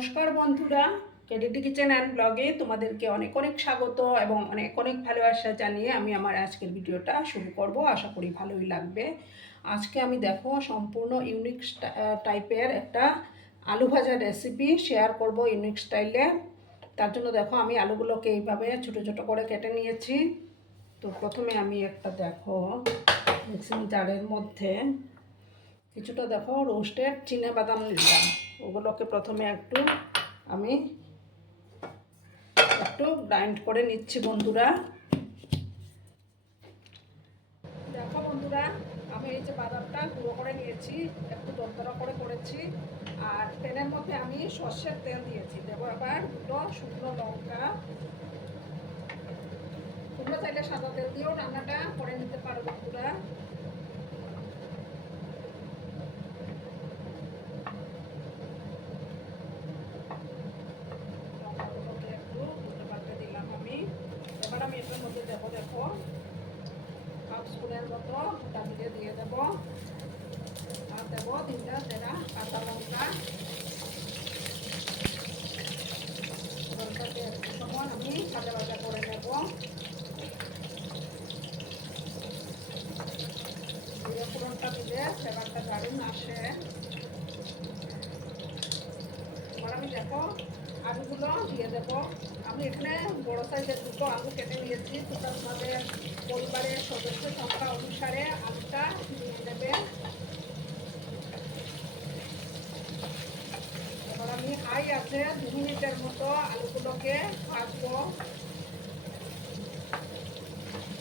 নমস্কার বন্ধুরা, কেডিটি kitchen and ব্লগে তোমাদেরকে অনেক অনেক স্বাগত এবং অনেক অনেক ভালোবাসা জানিয়ে আমি আমার আজকের ভিডিওটা শুরু করব। আশা করি ভালোই লাগবে। আজকে আমি দেখো সম্পূর্ণ ইউনিক টাইপের একটা আলু ভাজার রেসিপি শেয়ার করব ইউনিক স্টাইলে। তার জন্য দেখো আমি আলুগুলোকে এইভাবে ছোটো ছোটো করে কেটে নিয়েছি। তো প্রথমে আমি একটা দেখো মিক্সিং জারের মধ্যে কিছুটা দেখো রোস্টেড চিনেবাদাম নিলাম। ওগুলোকে প্রথমে আমি একটু গ্রাইন্ড করে নিচ্ছি বন্ধুরা। দেখো বন্ধুরা, আমি এই যে বাদামটা গুঁড়ো করে নিয়েছি, একটু দরদরা করে করেছি। আর প্যানের মধ্যে আমি সর্ষের তেল দিয়েছি। দেবো এবার দুটো শুকনো লঙ্কা। তোমরা চাইলে সাদা তেল দিয়েও রান্নাটা করে নিতে পারো বন্ধুরা। লঙ্কাগুলোকে একটু উল্টে পাল্টে দিলাম আমি। এবার আমি এটার মধ্যে দেবো দেখো হাফ স্পুনের মতো গোটা জিরে দিয়ে দেবো। আর দেবো তিনটা চেরা কাঁচা লঙ্কা। লঙ্কাকে একটু সময় আমি ভাজা ভাজা করে নেব। জিরে ফোড়নটা দিলে ফ্লেভারটা দারুণ আসে। এবার আমি দেখো আলুগুলো দিয়ে দেবো। আমি এখানে বড় সাইজের দুটো আলু কেটে নিয়েছি। তোমরা তোমাদের পরিবারের সদস্য সংখ্যা অনুসারে আলুটা নিয়ে নেবে। এবার আমি হাই আছে 2 মিনিটের মতো আলুগুলোকে ভাজবো।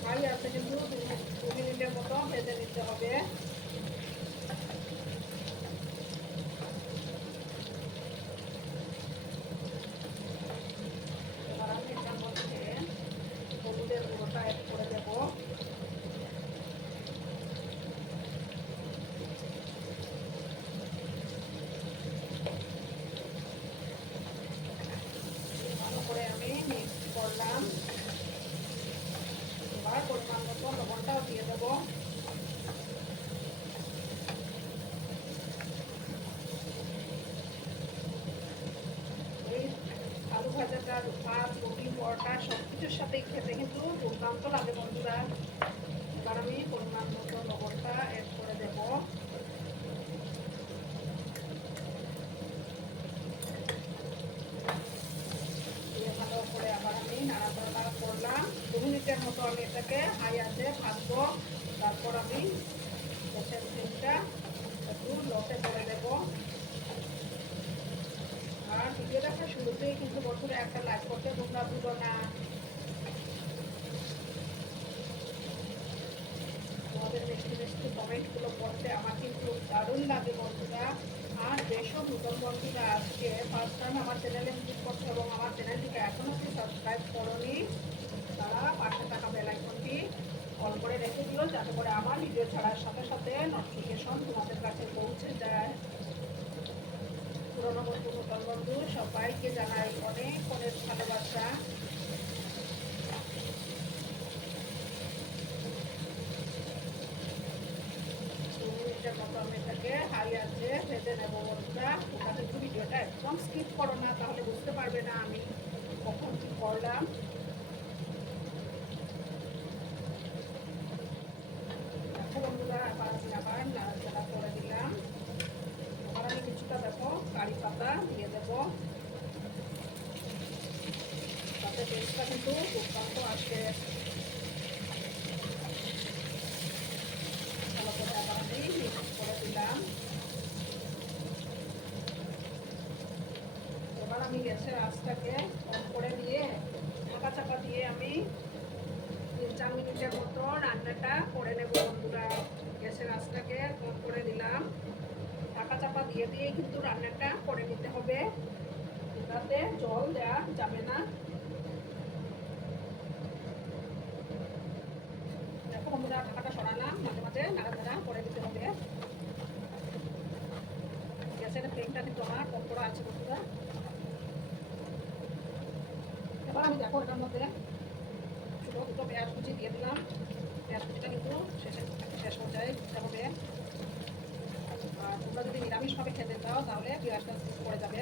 হাই আছে কিন্তু 2 মিনিটের মতো ভেজে নিতে হবে। এবার আমি এটার মধ্যে হলুদের গুঁড়োটা অ্যাড করে দেবো। ভালো করে আমি মিক্স করলাম। এবার পরিমাণ মতো লবণটাও দিয়ে দেবো। এই আলু ভাজাটা ভাত রুটি পরোটা সব কিছুর সাথেই খেতে কিন্তু দুর্দান্ত লাগে বন্ধুরা। এবার আমি পরিমাণ মতো লবণটা অ্যাড করে দেবো। দিয়ে ভালো করে আবার আমি নাড়াচাড়া করলাম। 2 মিনিটের মতো আমি এটাকে হাই আঁচে ভাজবো। তারপর আমি গ্যাসের ফ্লেমটা একটু লোতে করে দেবো। আর ভিডিও দেখার শুরুতেই কিন্তু বন্ধুরা একটা লাইক করতে তোমরা ভুলো না। তোমাদের মিষ্টি মিষ্টি কমেন্টগুলো পড়তে আমার কিন্তু দারুণ লাগে বন্ধুরা। আর যেসব নতুন বন্ধুরা আজকে ফার্স্ট টাইম আমার চ্যানেলে ভিজিট করছে এবং আমার চ্যানেলটিকে এখনও কি সাবস্ক্রাইব করোনি, তারা পাশে থাকা বেল আইকনটি অন করে রেখে দিও, যাতে করে আমার ভিডিও ছাড়ার সাথে সাথে নোটিফিকেশন তোমাদের কাছে পৌঁছে যায়। পুরনো বন্ধু নতুন বন্ধু সবাইকে জানাই অনেক অনেক ভালোবাসা। 2 মিনিটের মতো আমি এটাকে হাই আঁচে ভেজে নেব বন্ধুরা। তোমরা কিন্তু ভিডিওটা একদম স্কিপ করো না, তাহলে বুঝতে পারবে না আমি কখন কি করলাম। দেখো বন্ধুরা, এবার আমি আবার নাড়াচাড়া করে দিলাম। এবার আমি কিছুটা দেখো কারি পাতা দিয়ে দেবো, তাতে টেস্টটা কিন্তু দুর্দান্ত আসে। ভালো করে আবার আমি মিক্স করে দিলাম। এবার আমি গ্যাসের আঁচটাকে অন করে দিয়ে ঢাকা চাপা দিয়ে আমি 3-4 মিনিটের মতো রান্নাটা করে নেব বন্ধুরা। গ্যাসের আঁচটাকে অন করে দিলাম। ঢাকা চাপা দিয়ে দিয়ে কিন্তু রান্নাটা করে নিতে হবে, এটাতে জল দেওয়া যাবে না। দেখো বন্ধুরা, ঢাকাটা সরালাম, মাঝে মাঝে নাড়াচাড়া করে দিতে হবে। গ্যাসের ফ্লেমটা কিন্তু আমার কম করা আছে বন্ধুরা। এবার আমি দেখো এটার মধ্যে ছোটো দুটো পেঁয়াজ কুচি দিয়ে দিলাম। পেঁয়াজ কুচিটা কিন্তু শেষ পর্যায়ে দিতে হবে। আর তোমরা যদি নিরামিষভাবে খেতে চাও তাহলে পেঁয়াজটা স্কিপ করে যাবে।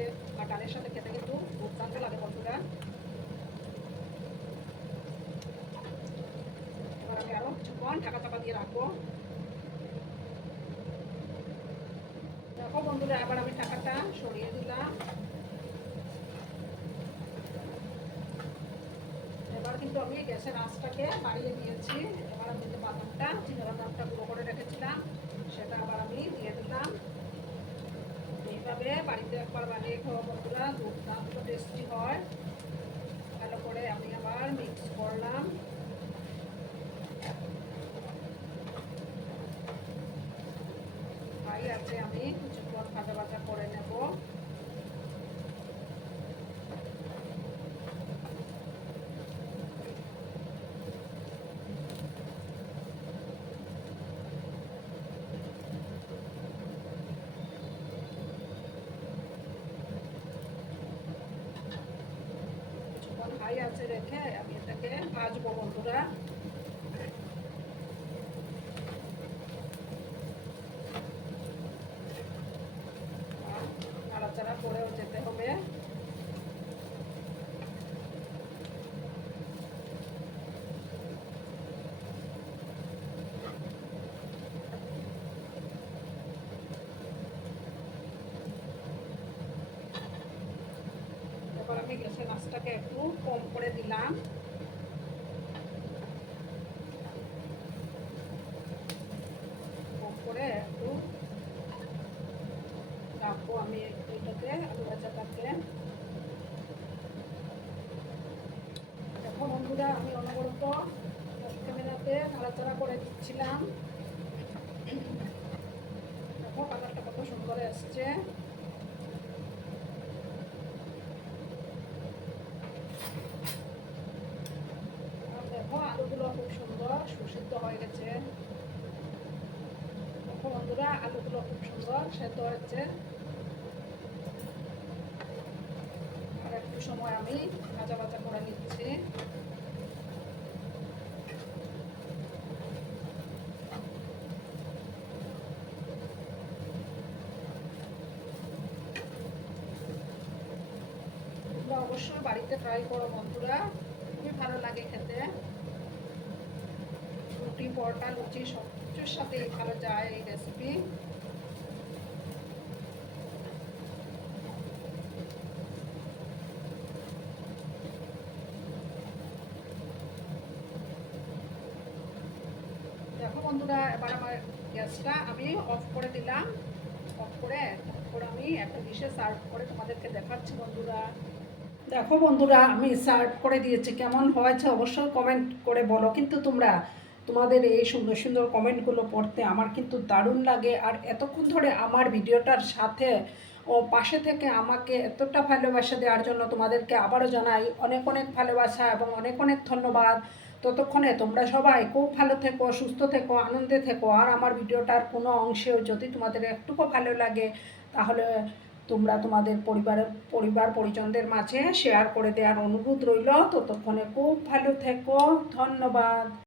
সাথে বা ডালের সাথে খেতে কিন্তু দুর্দান্ত লাগে বন্ধুরা। এবার আমি আরও কিছুক্ষণ ঢাকা চাপা দিয়ে রাখবো। দেখো বন্ধুরা, এবার আমি ঢাকাটা সরিয়ে দিলাম। এবার কিন্তু আমি গ্যাসের আঁচটাকে বাড়িয়ে দিয়েছি। এবার আমি যে বাদামটা, চিনাবাদামটা গুঁড়ো করে রেখেছিলাম সেটা আবার আমি দিয়ে দিলাম। এইভাবে বাড়িতে একবার বানিয়ে খাওয়া বন্ধুরা, দুর্দান্ত টেস্টি হয়। ভালো করে আমি আবার মিক্স করলাম। হাই আছে আমি কিছুক্ষণ ভাজা ভাজা করে নেব। হাই আছে রেখে আমি এটাকে ভাজবো বন্ধুরা। নাড়াচাড়া করেও যেতে হবে। এবার আমি গ্যাসের আঁচটাকে একটু কম করে দিলাম। কম করে একটু রাখবো আমি এইটাকে, আলু ভাজাটাকে। দেখো বন্ধুরা, আমি অনবরত ক্যামেরাতে নাড়াচাড়া করে দিচ্ছিলাম। দেখো কালারটা কত সুন্দর এসছে। দেখো আলুগুলো খুব সুন্দর সুসিদ্ধ হয়ে গেছে। দেখো বন্ধুরা, আলুগুলো খুব সুন্দর সেদ্ধ হয়েছে। আর একটু সময় আমি ভাজা ভাজা করে নিচ্ছি। তোমরা অবশ্যই বাড়িতে ট্রাই করো বন্ধুরা, খুবই ভালো লাগে খেতে। রুটি, পরোটা, লুচি সব কিছুর সাথেই ভালো যায় এই রেসিপি। দেখো বন্ধুরা, এবার আমার গ্যাসটা আমি অফ করে দিলাম। অফ করে আমি একটা ডিশে সার্ভ করে তোমাদেরকে দেখাচ্ছি বন্ধুরা। দেখো বন্ধুরা, আমি সার্ভ করে দিয়েছি। কেমন হয়েছে অবশ্যই কমেন্ট করে বলো। কিন্তু তোমরা তোমাদের এই সুন্দর সুন্দর কমেন্টগুলো পড়তে আমার কিন্তু দারুণ লাগে। আর এতক্ষণ ধরে আমার ভিডিওটার সাথে ও পাশে থেকে আমাকে এতটা ভালোবাসা দেওয়ার জন্য তোমাদেরকে আবারও জানাই অনেক অনেক ভালোবাসা এবং অনেক অনেক ধন্যবাদ। ততক্ষণে তোমরা সবাই খুব ভালো থেকো, সুস্থ থেকো, আনন্দে থেকো। আর আমার ভিডিওটার কোনো অংশেও যদি তোমাদের একটুকু ভালো লাগে তাহলে তোমরা তোমাদের পরিবার পরিজনদের মাঝে শেয়ার করে দেওয়ার অনুরোধ রইল। ততক্ষণে খুব ভালো থেকো। ধন্যবাদ।